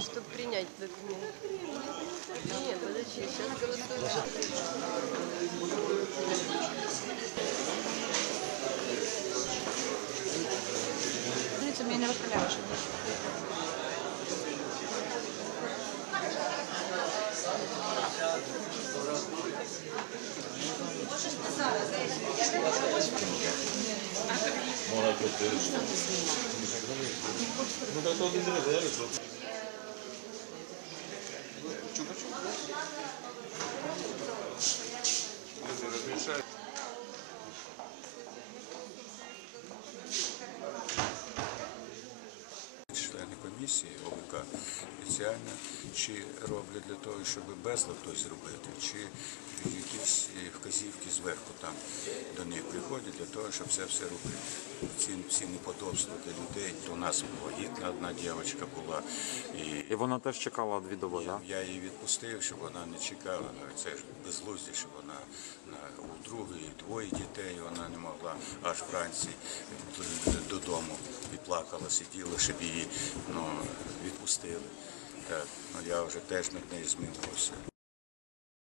Чтобы принять документ. Нет, подожди, сейчас голосуем. Розправляєш. Члени комісії ОВК спеціально чи роблять для того, щоб безлад той зробити, чи якісь е, вказівки зверху там до них приходять для того, щоб це все робити. Для людей. У нас вагітна одна дівчинка була, і І вона теж чекала дві доби, так? я її відпустив, щоб вона не чекала. Це ж безглуздя, що вона на, у другої двоє дітей, вона не могла аж вранці додому відплакала, сиділа, щоб її ну, відпустили. Так, ну, я вже теж над нею змінився.